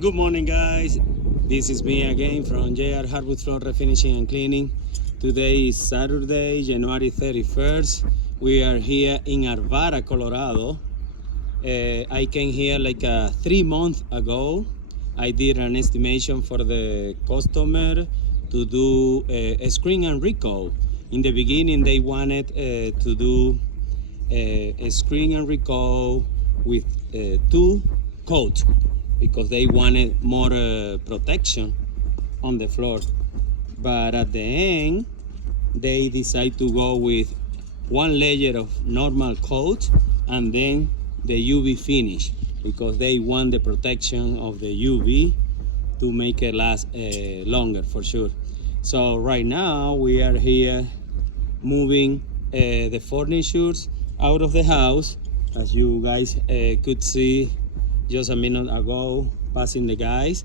Good morning, guys. This is me again from JR Hardwood Floors Refinishing and Cleaning. Today is Saturday, January 31st. We are here in Arvada, Colorado. I came here like 3 months ago. I did an estimation for the customer to do a screen and recoat. In the beginning, they wanted to do a screen and recoat with 2 coats because they wanted more protection on the floor. But at the end, they decide to go with 1 layer of normal coat and then the UV finish because they want the protection of the UV to make it last longer for sure. So right now we are here moving the furnitures out of the house, as you guys could see just a minute ago passing the guys,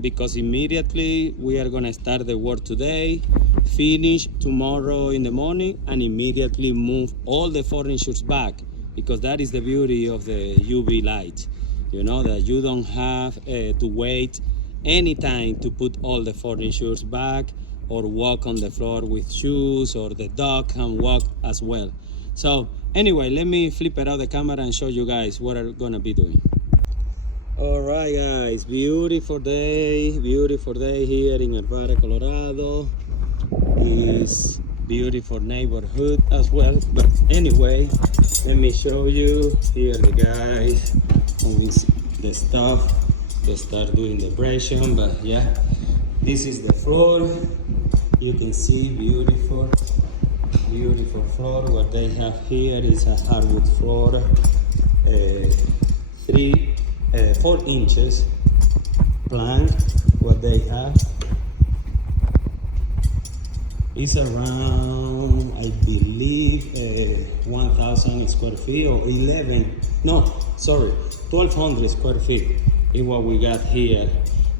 because immediately we are gonna start the work today, finish tomorrow in the morning, and immediately move all the furnitures back, because that is the beauty of the UV light, you know, that you don't have to wait any time to put all the furnitures back or walk on the floor with shoes, or the dog can walk as well. So anyway, let me flip it out the camera and show you guys what I'm gonna be doing. All right, guys, beautiful day here in Arvada, Colorado. This beautiful neighborhood as well. But anyway, let me show you here the guys on the stuff. They start doing the abrasion, but yeah, this is the floor. You can see beautiful floor. What they have here is a hardwood floor, 4 inches plank. What they have is around, I believe, 1,000 square feet, or 1,200 square feet is what we got here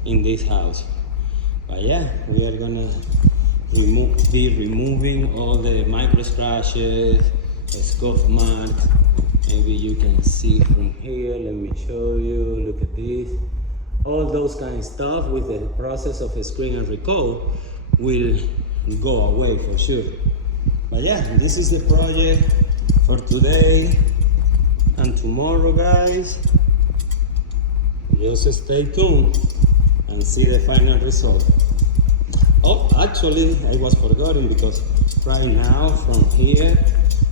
in this house. But yeah, we are gonna be removing all the micro scratches, scuff marks. Maybe you can see from here. Let me show you. Look at this. All those kind of stuff with the process of a screen and recoat will go away for sure. But yeah, this is the project for today and tomorrow, guys. Just stay tuned and see the final result. Oh, actually, I was forgetting, because right now from here,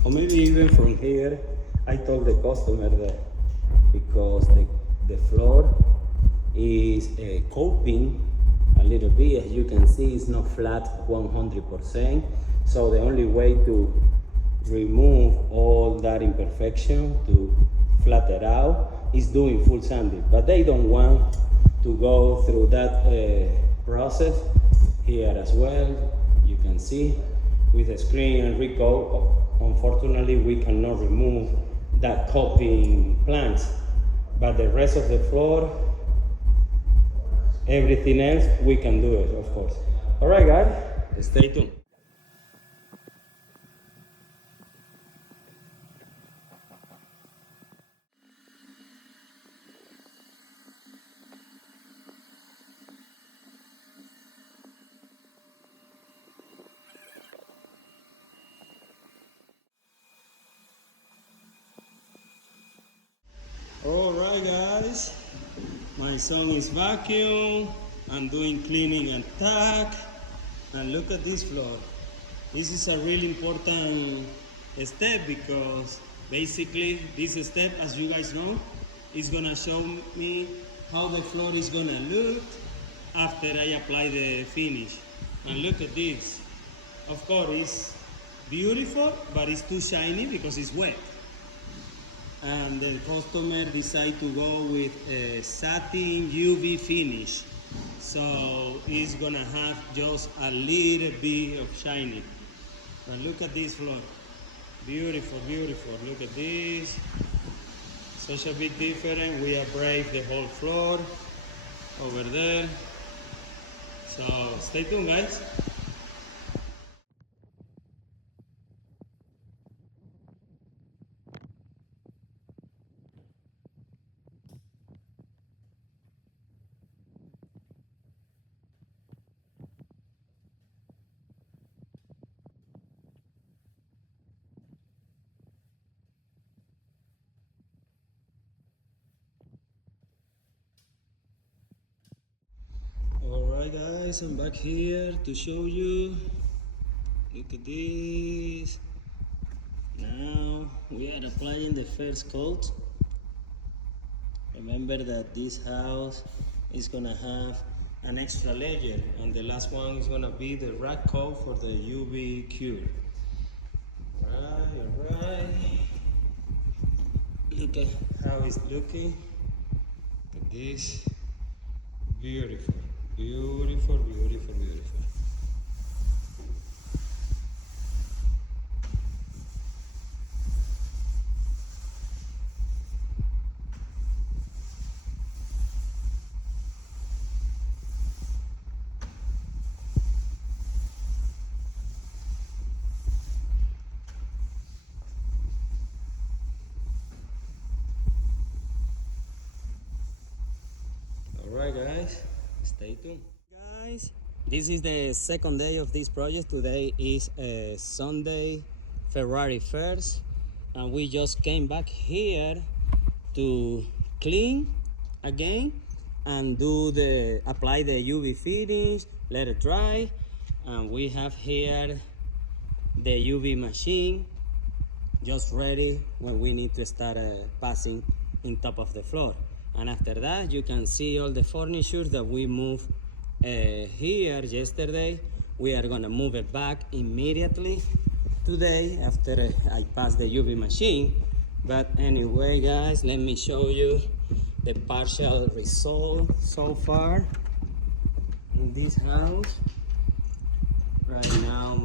or maybe even from here, I told the customer that because the floor is coping a little bit, as you can see, it's not flat 100%. So the only way to remove all that imperfection, to flatten out, is doing full sanding. But they don't want to go through that process here as well. You can see with a screen and recoat, unfortunately we cannot remove that coping planks, but the rest of the floor, everything else, we can do it, of course. All right, guys, stay tuned. All right, guys, my son is vacuum. I'm doing cleaning and tack, and look at this floor. This is a really important step, because basically this step, as you guys know, is gonna show me how the floor is gonna look after I apply the finish. And look at this. Of course, it's beautiful, but it's too shiny because it's wet. And the customer decided to go with a satin UV finish. So it's gonna have just a little bit of shiny. But look at this floor. Beautiful. Look at this. Such a big difference. We abrade the whole floor over there. So stay tuned, guys. guys, I'm back here to show you. Look at this. Now we are applying the first coat. Remember that this house is gonna have an extra layer, and the last one is gonna be the rack coat for the UV cure. Alright. Look at how it's looking. Look at this. Beautiful, beautiful, beautiful, beautiful. Alright guys, stay tuned. Guys, this is the second day of this project. Today is Sunday, February 1st, and we just came back here to clean again and apply the UV finish, let it dry, and we have here the UV machine just ready when we need to start passing in top of the floor. And after that, you can see all the furniture that we moved here yesterday. We are gonna move it back immediately today after I pass the UV machine. But anyway, guys, let me show you the partial result so far in this house. Right now,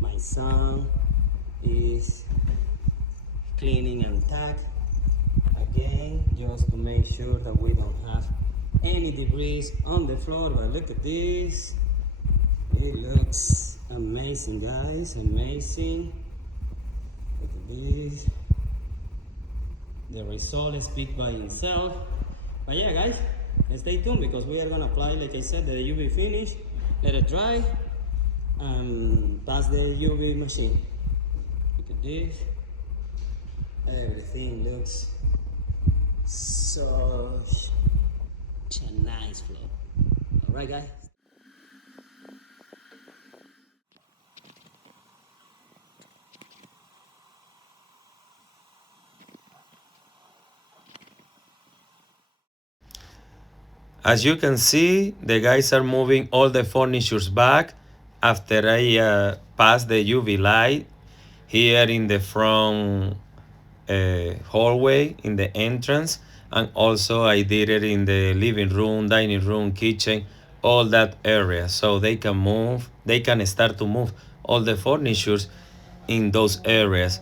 my son is cleaning and tack again, just to make sure that we don't have any debris on the floor. But look at this, it looks amazing, guys, amazing. Look at this, the result speaks by itself. But yeah, guys, stay tuned because we are gonna apply, like I said, the UV finish, let it dry, and pass the UV machine. Look at this, everything looks such a nice floor. All right, guys. As you can see, the guys are moving all the furnitures back after I pass the UV light here in the front hallway in the entrance, and also I did it in the living room, dining room, kitchen, all that area, so they can start to move all the furnitures in those areas.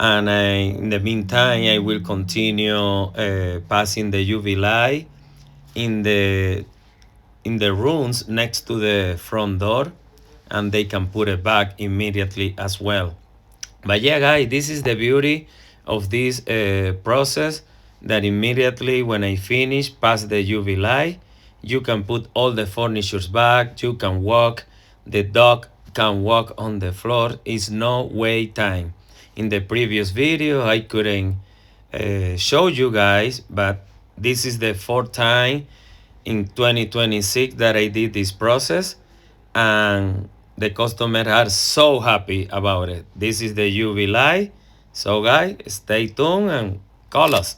And in the meantime, I will continue passing the UV light in the rooms next to the front door, and they can put it back immediately as well. But yeah, guys, this is the beauty of this process, that immediately when I finish, pass the UV light, you can put all the furnitures back, you can walk, the dog can walk on the floor. It's no wait time. In the previous video, I couldn't show you guys, but this is the fourth time in 2026 that I did this process, and the customers are so happy about it. This is the UV light. So guys, stay tuned and call us.